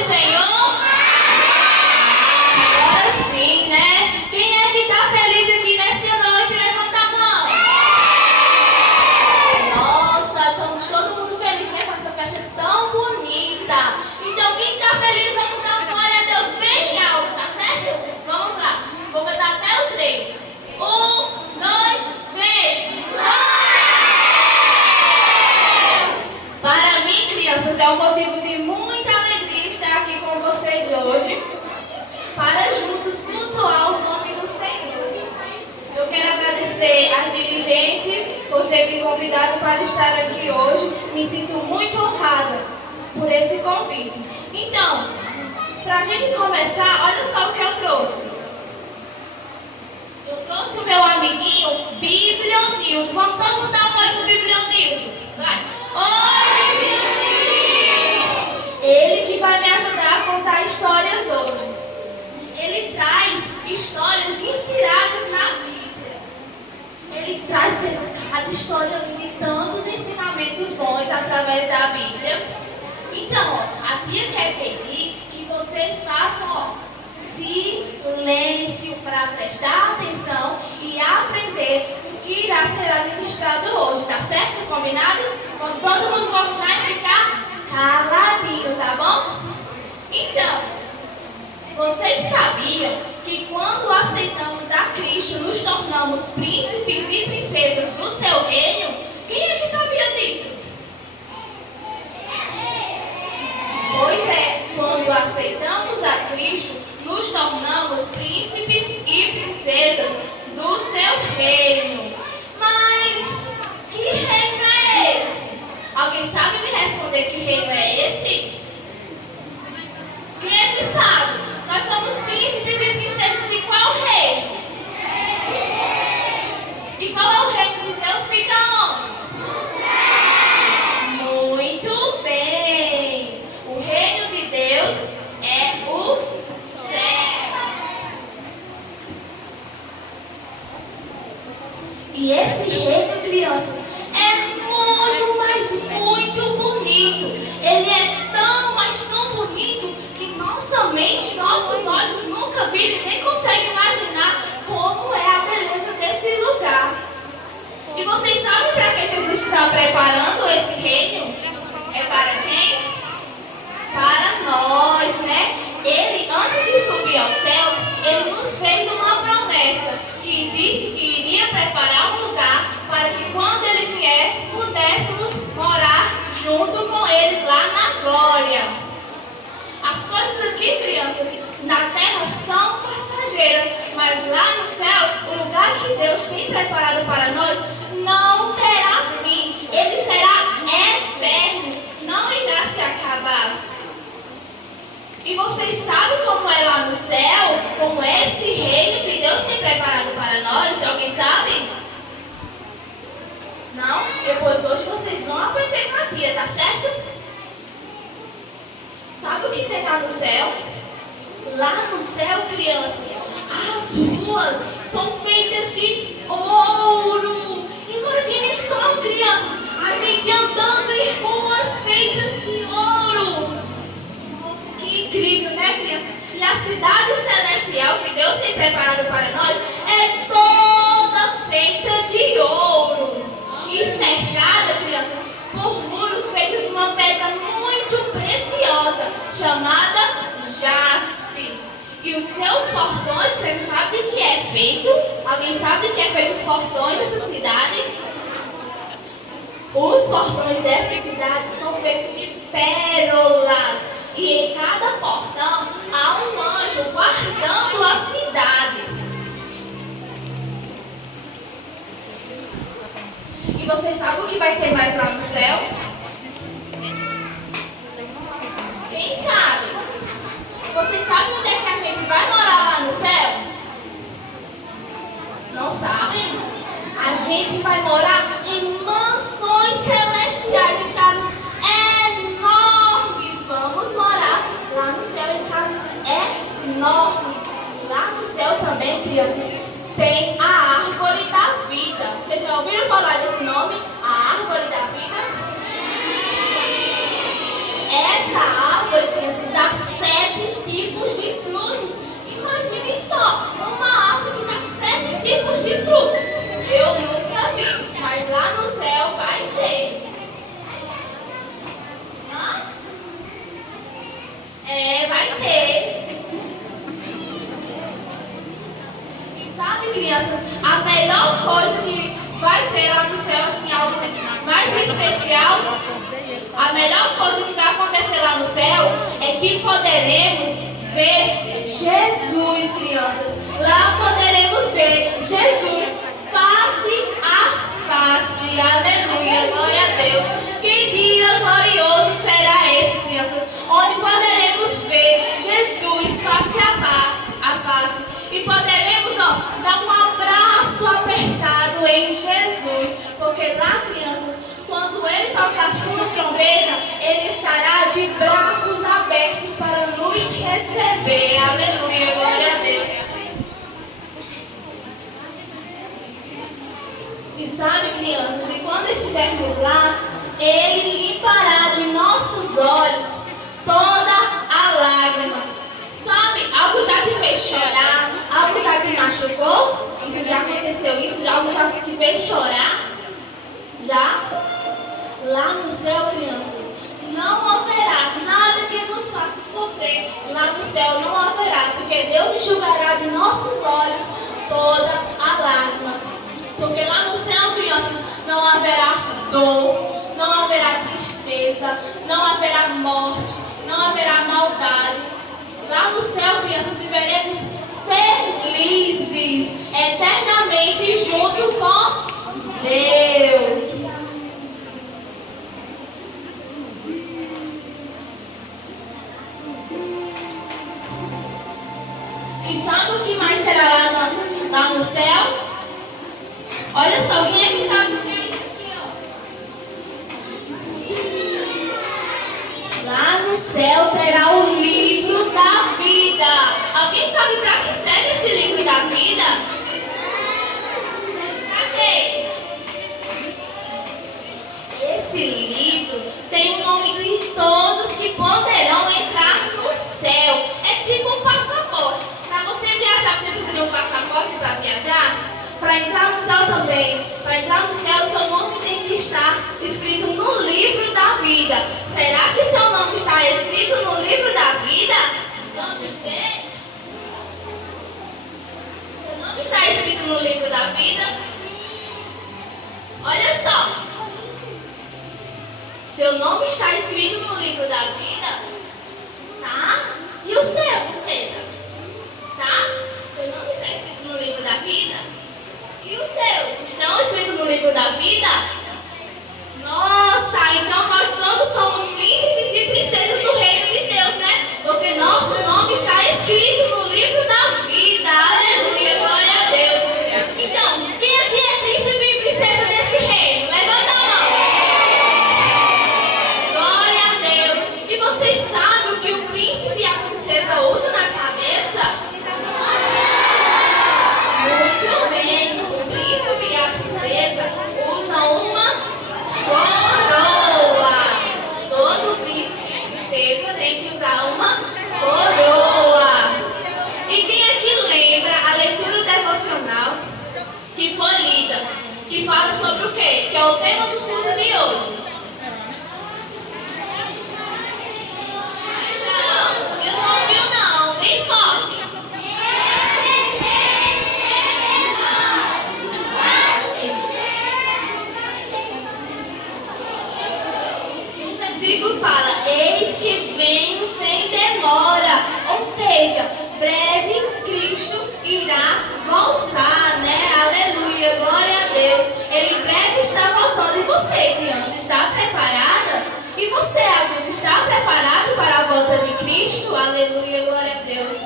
Senhor? Agora sim, né? Quem é que está feliz aqui nesta noite? Levanta a mão. Nossa, estamos todo mundo feliz, né? Com essa festa tão bonita. Então, quem está feliz, vamos dar glória a Deus bem alto, tá certo? Vamos lá. Vou cantar até o 3. 1, 2, 3. Para mim, crianças, é um motivo de muita alegria estar aqui com vocês hoje, para juntos cultuar o nome do Senhor. Eu quero agradecer às dirigentes por ter me convidado para estar aqui hoje. Me sinto muito honrada por esse convite. Então, para a gente começar, olha só o que eu trouxe. Eu trouxe o meu amiguinho, Biblionildo. Vamos todo mundo dar uma voz pro Biblionildo. Vai. Oi, Biblionildo! Ele que vai me ajudar a contar histórias hoje. Ele traz histórias inspiradas na Bíblia. Ele traz cada história de tantos ensinamentos bons através da Bíblia. Então, ó, a tia quer pedir que vocês façam, silêncio para prestar atenção e aprender o que irá ser administrado hoje, tá certo? Combinado? Quando todo mundo combinar, ficar caladinho, tá bom? Então, vocês sabiam que quando aceitamos a Cristo, nos tornamos príncipes e princesas do seu reino? Quem é que sabia disso? Pois é, quando aceitamos a Cristo, nos tornamos príncipes e princesas do seu reino. Mas que reino é esse? Alguém sabe me responder que reino é esse? Quem é que sabe? Nós somos príncipes e princesas de qual reino? E qual é o reino de Deus? Fica onde? Muito bem. O reino de Deus é o céu. E esse reino, crianças, é muito, mas muito bonito. Ele é tão, mas tão bonito que nossa mente, nossos olhos nunca viram e nem conseguem imaginar como é a beleza desse lugar. E vocês sabem para que Jesus está preparando esse reino? É para quem? Para nós, né? Ele, antes de subir aos céus, ele nos fez uma promessa que disse que iria preparar um lugar para que quando ele vier, pudéssemos morar junto com ele lá na glória. As coisas aqui, crianças, na terra são passageiras, mas lá no céu, o lugar que Deus tem preparado para nós não terá fim. Ele será eterno, não irá se acabar. E vocês sabem como é lá no céu? Como é esse reino que Deus tem preparado para nós? Alguém sabe? Não? Depois hoje vocês vão aprender com a tia, tá certo? Sabe o que tem lá no céu? Lá no céu, crianças, as ruas são feitas de ouro. Imagine só, crianças, a gente andando em ruas feitas de ouro. Que incrível, né, crianças? E a cidade celestial que Deus tem preparado para nós é toda feita de ouro. E cercada, crianças, por muros feitos de uma pedra muito preciosa, chamada jaspe. E os seus portões, vocês sabem de que é feito? Alguém sabe de que é feito os portões dessa cidade? Os portões dessa cidade são feitos de pérolas. E em cada portão há um anjo guardando a cidade. E vocês sabem o que vai ter mais lá no céu? Quem sabe? Vocês sabem onde é que a gente vai morar lá no céu? Não sabem? A gente vai morar em mansões celestiais, em casas enormes. Vamos morar lá no céu em casas enormes. Lá no céu também, crianças, tem a árvore da vida. Vocês já ouviram falar desse nome? A árvore da vida? Essa árvore, crianças, dá crianças, a melhor coisa que vai ter lá no céu, assim, algo mais especial, a melhor coisa que vai acontecer lá no céu é que poderemos ver Jesus, crianças. Lá poderemos ver Jesus face a face. Aleluia, glória a Deus. Que dia glorioso será esse, crianças, onde poderemos ver Jesus face a face. E poderemos, dar um abraço apertado em Jesus. Porque lá, crianças, quando Ele tocar a sua trombeta, Ele estará de braços abertos para nos receber. Aleluia, glória a Deus. E sabe, crianças, e quando estivermos lá, Ele limpará de nossos olhos toda a lágrima. Sabe, algo já te fez chorar? Algo já te machucou? Isso já aconteceu? Isso algo já te fez chorar? Já? Lá no céu, crianças, não haverá nada que nos faça sofrer. Lá no céu não haverá, porque Deus enxugará de nossos olhos toda a lágrima. Porque lá no céu, crianças, não haverá dor, não haverá tristeza, não haverá morte, não haverá maldade. Lá no céu, crianças, viveremos felizes, eternamente junto com Deus. E sabe o que mais será lá no céu? Olha só, quem é que sabe o que é isso aqui, ó? Lá no céu terá o livro da vida. Alguém sabe para que serve esse livro da vida? Para quê? Esse livro tem o nome de todos que poderão entrar no céu. É tipo um passaporte. Para você viajar, você precisa de um passaporte para viajar? Para entrar no céu também. Para entrar no céu, seu nome tem que estar escrito no livro da vida. Será que seu nome está escrito no livro da vida? Vamos ver. Seu nome está escrito no livro da vida? Olha só. Seu nome está escrito no livro da vida? Tá? E o seu, princesa? Tá? Seu nome está escrito no livro da vida? E os seus? Estão escritos no livro da vida? Nossa, então nós todos somos príncipes e princesas do reino de Deus, né? Porque nosso nome está escrito no livro da vida. Aleluia, glória a Deus. Então, quem aqui é príncipe e princesa desse reino? Levanta a mão. Glória a Deus. E vocês sabem o que o príncipe e a princesa usam na cabeça? Muito bem. O príncipe e a princesa usam uma coroa. Todo príncipe e princesa tem que usar uma coroa. E quem aqui lembra a leitura devocional que foi lida? Que fala sobre o quê? Que é o tema do culto de hoje. Eu não ouvi não. Bem forte. O versículo fala: eis que venho sem demora. Ou seja, breve Cristo irá voltar, né? Aleluia, glória a Deus. Ele breve está voltando. E você, criança, está preparada? E você, adulto, está preparado para a volta de Cristo? Aleluia, glória a Deus.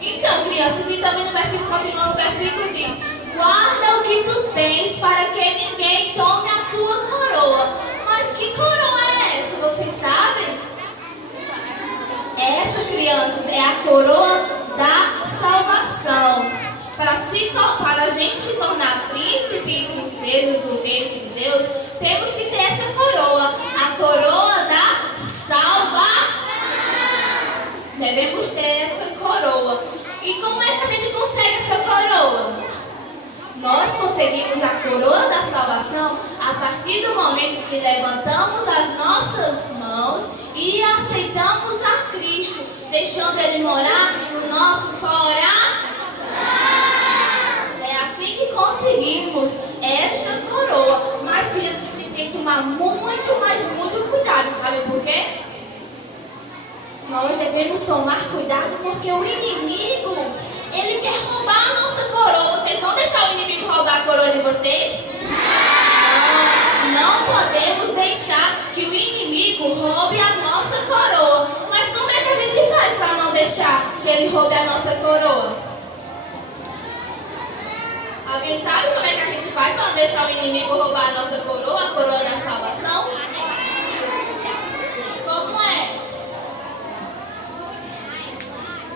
Então, crianças, e também no versículo, continuando, o versículo diz: guarda o que tu tens para que ninguém tome a tua coroa. Mas que coroa é essa? Vocês sabem? Essa, crianças, é a coroa da salvação. Para a gente se tornar príncipe e princesas do reino de Deus, temos que ter essa coroa, a coroa da salvação. Devemos ter essa coroa. E como é que a gente consegue essa coroa? Nós conseguimos a coroa da salvação a partir do momento que levantamos as nossas mãos e aceitamos a Cristo, deixando Ele morar no nosso coração. conseguirmos esta coroa. Mas, crianças, a gente tem que tomar muito, mas muito cuidado. Sabe por quê? Nós devemos tomar cuidado porque o inimigo, ele quer roubar a nossa coroa. Vocês vão deixar o inimigo roubar a coroa de vocês? Não podemos deixar que o inimigo roube a nossa coroa. Mas como é que a gente faz para não deixar que ele roube a nossa coroa? Alguém sabe como é que a gente faz para não deixar o inimigo roubar a nossa coroa, a coroa da salvação? Como é?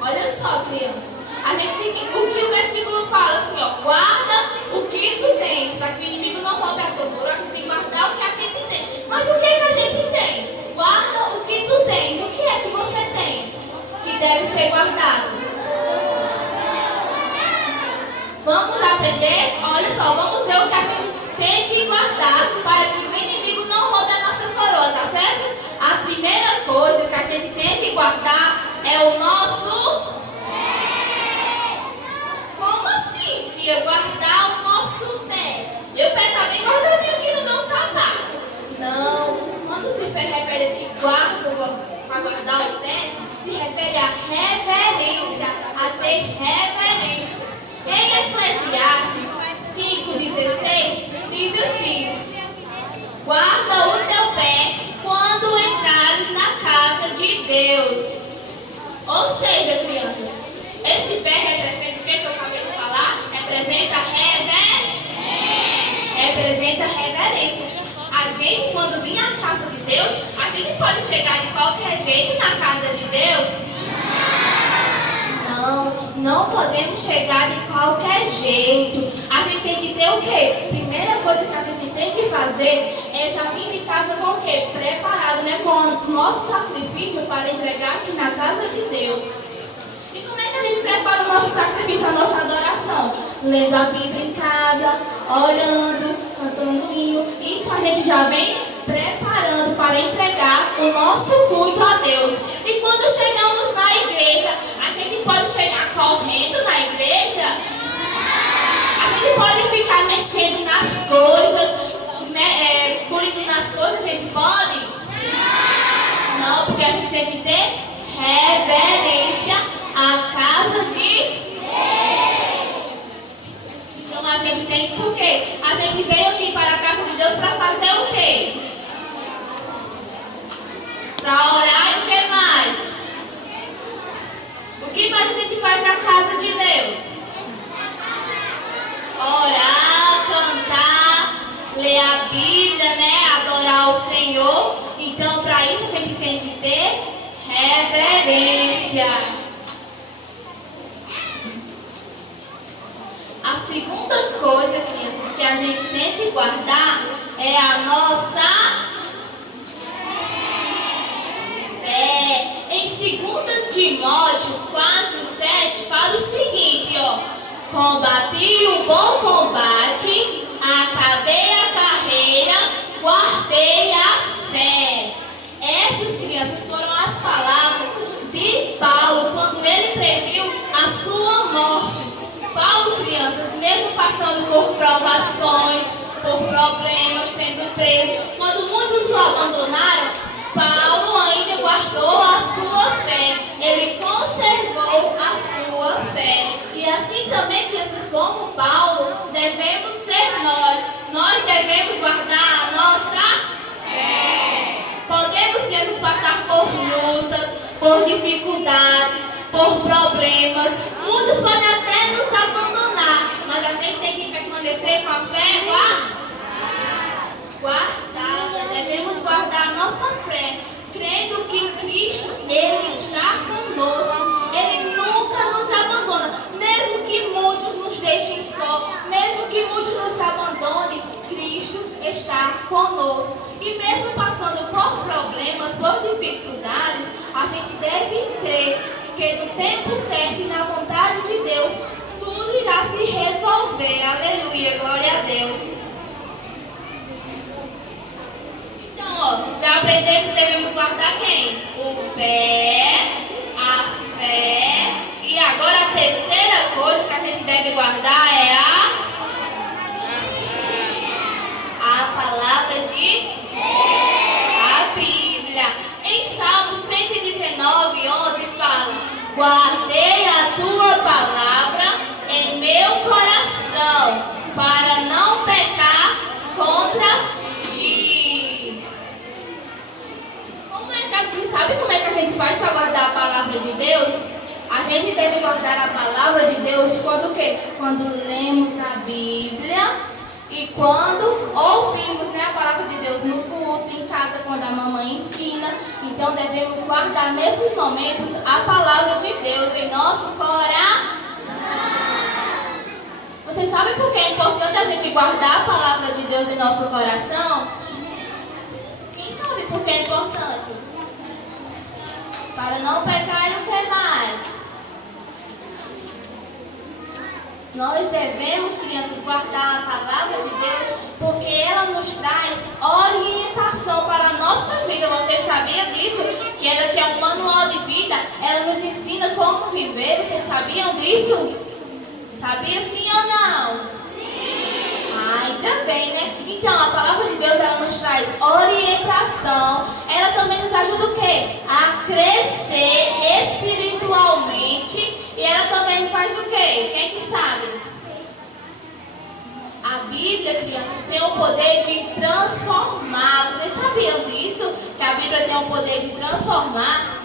Olha só, crianças. A gente tem que, o que o versículo fala assim, ó, guarda o que tu tens, para que o inimigo não roube a tua coroa. A gente tem que guardar o que a gente tem. Mas o que é que a gente tem? Guarda o que tu tens. O que é que você tem que deve ser guardado? Vamos aprender? Olha só, vamos ver o que a gente tem que guardar para que o inimigo não roube a nossa coroa, tá certo? A primeira coisa que a gente tem que guardar é o nosso... Como assim, tia? Guardar o nosso pé? Meu pé está bem guardadinho aqui no meu sapato. Não, quando se refere aqui para guardar o pé, se refere a reverência, a ter reverência. Em Eclesiastes 5,16 diz assim: guarda o teu pé quando entrares na casa de Deus. Ou seja, crianças, esse pé representa o que eu acabei de falar? Representa reverência. A gente, quando vem à casa de Deus, a gente pode chegar de qualquer jeito na casa de Deus? Não podemos chegar de qualquer jeito. A gente tem que ter o quê? Primeira coisa que a gente tem que fazer é já vir de casa com o quê? Preparado, né? Com o nosso sacrifício para entregar aqui na casa de Deus. E como é que a gente prepara o nosso sacrifício, a nossa adoração? Lendo a Bíblia em casa, orando, cantando hino. Isso a gente já vem preparando para entregar o nosso culto a Deus. E quando chegamos na igreja, a gente pode chegar correndo na igreja? A gente pode ficar mexendo nas coisas, pulindo nas coisas, a gente pode? Não, porque a gente tem que ter reverência à casa de Deus. Então a gente tem que, por quê? A gente veio aqui para a casa de Deus para fazer o quê? Para orar e o que mais? O que mais a gente faz na casa de Deus? Orar, cantar, ler a Bíblia, né? Adorar o Senhor. Então, para isso a gente tem que ter reverência. A segunda coisa, crianças, que a gente tem que guardar é a nossa fé. Em 2 Timóteo 4,7 fala o seguinte, ó: combati o bom combate, acabei a carreira, guardei a fé. Essas, crianças, foram as palavras de Paulo quando ele previu a sua morte. Paulo, crianças, mesmo passando por provações, por problemas, sendo preso, quando muitos o abandonaram, Paulo ainda guardou a sua fé. Ele conservou a sua fé. E assim também, crianças, como Paulo, devemos ser nós. Nós devemos guardar a nossa fé. Podemos, crianças, passar por lutas, por dificuldades, por problemas. Muitos podem até nos abandonar, mas a gente tem que permanecer com a fé guardada. Devemos guardar a nossa fé, crendo que Cristo, Ele está conosco. Ele nunca nos abandona. Mesmo que muitos nos deixem só, mesmo que muitos nos abandonem, Cristo está conosco. E mesmo passando por problemas, por dificuldades, a gente deve crer que no tempo certo e na vontade de Deus, tudo irá se resolver. Aleluia, glória a Deus. Então, ó, já aprendemos que devemos guardar quem? O pé, a fé. E agora a terceira coisa que a gente deve guardar é a Guardei a tua palavra em meu coração, para não pecar contra ti. Como é que a gente sabe como é que a gente faz para guardar a palavra de Deus? A gente deve guardar a palavra de Deus quando o quê? Quando lemos a Bíblia e quando ouvimos, né, a palavra de Deus no culto, em casa, quando a mamãe ensina. Então devemos guardar nesses momentos a palavra de Deus em nosso coração. Vocês sabem por que é importante a gente guardar a palavra de Deus em nosso coração? Quem sabe por que é importante? Para não pecar e o que mais? Nós devemos, crianças, guardar a palavra de Deus porque ela nos traz orientação para a nossa vida. Vocês sabiam disso? Que ela que é um manual de vida, ela nos ensina como viver. Vocês sabiam disso? Sabia sim ou não? Sim! Ainda bem, né? Então, a palavra de Deus, ela nos traz orientação. Ela também nos ajuda o quê? A crescer espiritualmente. E ela também faz o quê? Quem que sabe? A Bíblia, crianças, tem o poder de transformar. Vocês sabiam disso? Que a Bíblia tem o poder de transformar?